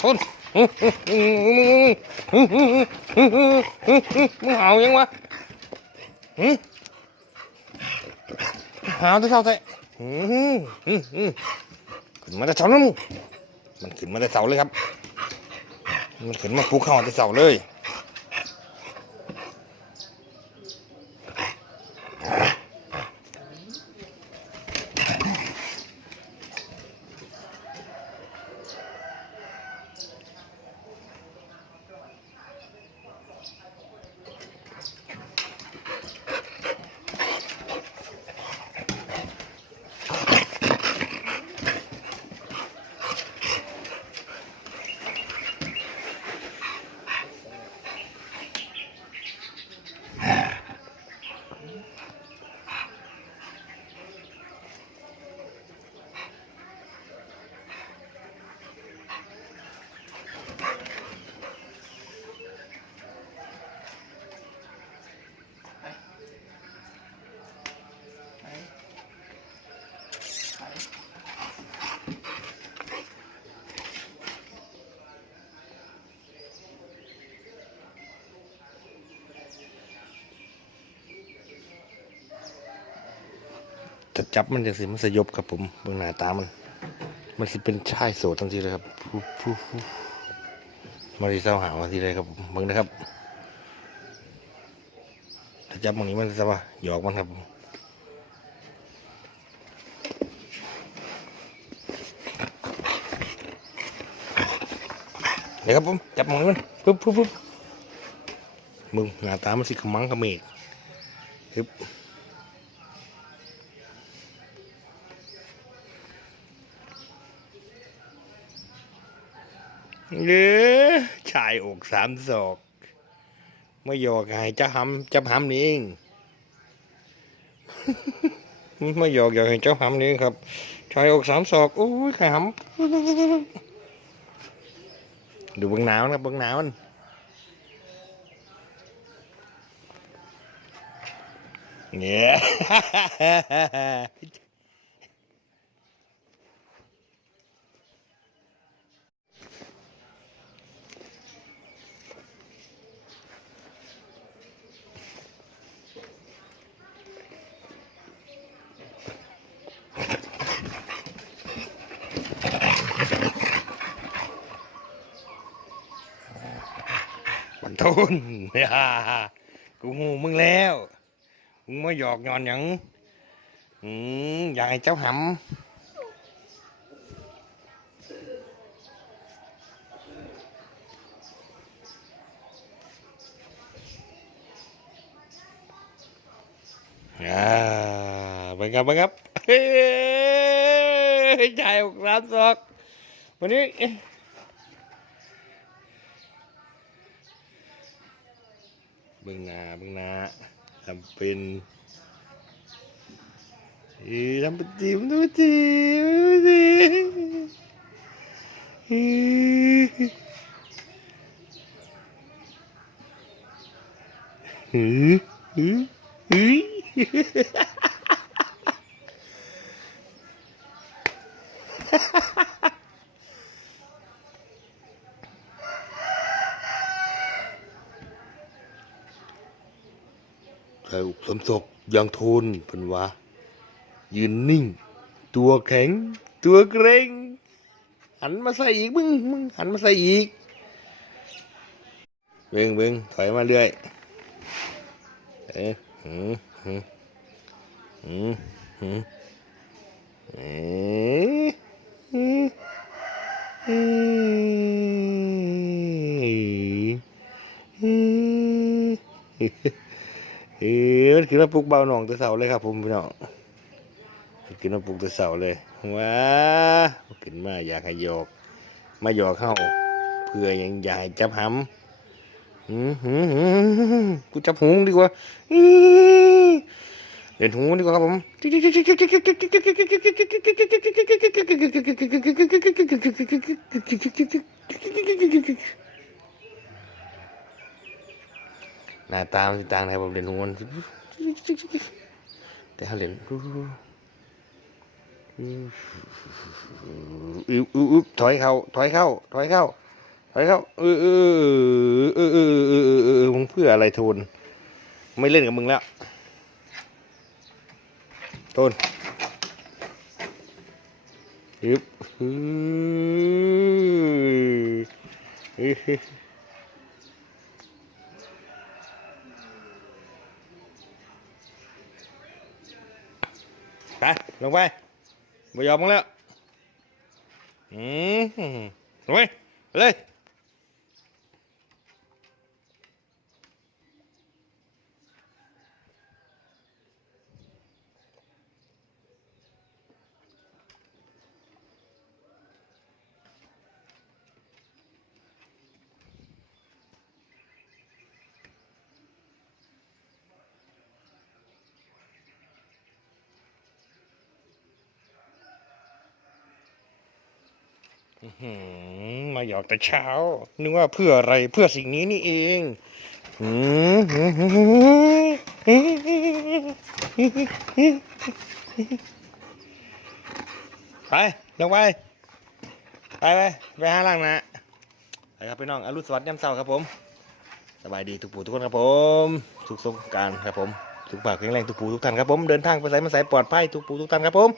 ทนมึงเห่ายังวะหึเห่าที่เท่าไหร่ขึ้นมาแต่เสาแล้วมึงมันขึ้นมาแต่เสาเลยครับ มันขึ้นมาปลุกเข้าแต่เสาเลย จะจับมันจังสิมันสยบครับผมเบื้องหน้าตามัน มันสิเป็นชายโสดทันทีเลยครับฟูฟูฟูมาดีเศร้าหาวทันทีเลยครับผมเบิ่งนะครับ ถ้าจับมันนี้มันจะว่าหยอกมันครับผมเดี๋ยวครับผมจับมันมันปุ๊บปุ๊บปุ๊บมึงหน้าตามันสิขมังขมิดฮึบ เนื้อชายอกสามศอกไม่ยอกไงจะหำจะหำนี่เองไม่ยอกหยอกให้เจ้าหำนี่ครับ ชายอกสามศอกโอ้ยขำดูเบื้องหนาวนะเบื้องหนาวมันเนี่ย มันทุนกูหูมึงแล้วมึงมาหยอกย้อนหยังอืมอยากให้เจ้าหำอ่าเป็นครับเป็นครับใจอกร้านซอกวันนี้ เบื้องหน้าเบื้องหน้า ทำเป็นอีทำเป็นทีมทำเป็นทีมทำเป็นทีมอีหือหือหือใครอุกสมศกยังทนเป็นว่า ยืนนิ่ง ตัวแข็ง ตัวเกรงหันมาใส่อีกมึงมึงหันมาใส่อีกเบ่งเบ่งถอยมาเรื่อยเอ๊ะหืมหืมหืมหืมเอ๊ะหืมหืมหืม เอ๊ะมันคือมาปลุกเบาหน่องแตัวเสาเลยครับ ผมพี่น้องขึ้นมาปลุกแตัวเสาเลยว้าขึ้นมาอยากให้หยอกมาหยอกเข้าเพื่อยังอยากให้จับหำหืมหืมหืมกูจับหูดีกว่าเล่นหูดีกว่าครับผม หน้าตามันสิต่างนะครับผมเล่นหูมันแต่เขาเล่นอึบอึบถอยเข้าถอยเข้าถอยเข้าถอยเข้าเออเออเออเออเออเออเออมึงเพื่ออะไรโทนไม่เล่นกับมึงแล้วโทนอึบฮึฮึฮึไป ลงไปไม่ยอมมึงแล้วอืมลงไปไปเลย มาหยอกแต่เช้า นึกว่าเพื่ออะไรเพื่อสิ่งนี้นี่เองไปลงไป ไปไปไปห้าล่างนะไปครับพี่น้องอรุณสวัสดิ์ยามเช้าครับผม สบายดีทุกผู้ทุกคนครับผม สุขสงการครับผมสุขภาพแข็งแรงทุกผู้ทุกท่านครับผม เดินทางไปไสมาไสปลอดภัยทุกผู้ทุกท่านครับผม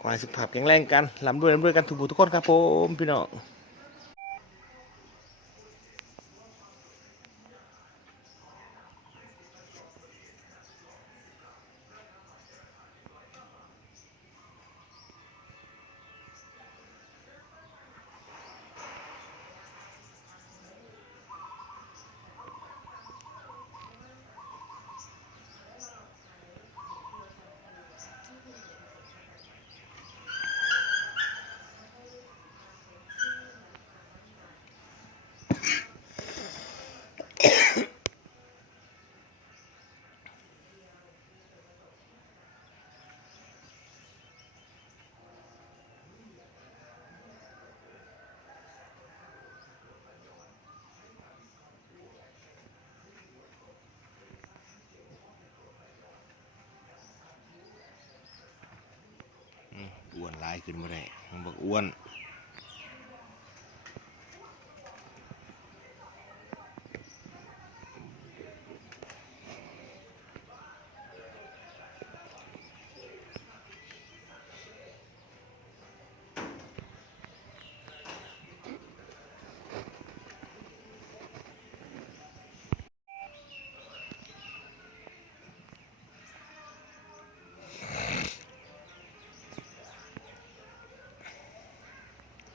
ขอให้สุขภาพแข็งแรงกันลำด้วยลำด้วยกันทุกผู้ทุกคนครับผมพี่น้อง อ้วนหลายขึ้นมาได้มันบอกอ้วนทนเทินเทินเทินเทินเทินโอ้บรรยากาศน้ำซ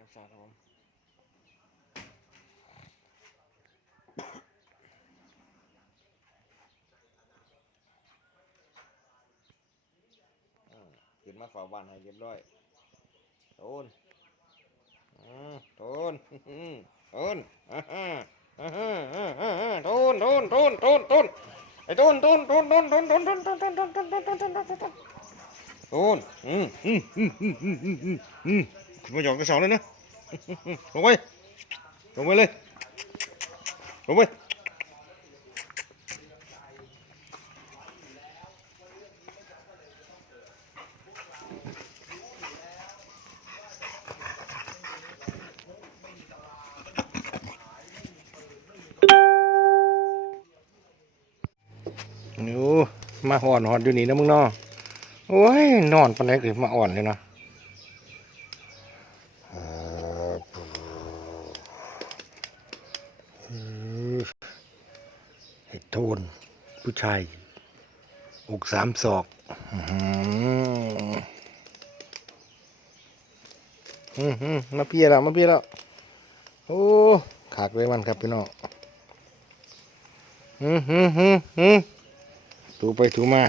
าครับผมอ่าขึ้นมาฝาบ้านให้เรียบร้อยโทนอืม โทนอืมโทนอ่าฮะอ่าฮะอ่าฮะอ่าโทนโทนโทนโทนโทนไอ้โทนโทนโทนโทนโทนโทนโทนโทนโทนโทนโทนโทนโทนโทนโทนโทนโทนโทนอืมอืมอืมอืมอืมอืมอืมอืมขึ้นมาหยอกกระเสาเลยนะลงไปลงไปเลยลงไป นูมาอ่อนหอนอยู่นี่นะมึงเนาะโอ้ยนอนปันไหนคือมาอ่อนเลยเนาะเอ่อไอ้โทน ผู้ชายอกสามศอกมาเพียแล้ว มาเพียแล้ว โอ้ขากเลยมันครับพี่น้องอือหือหือหือ ถูไปถูมา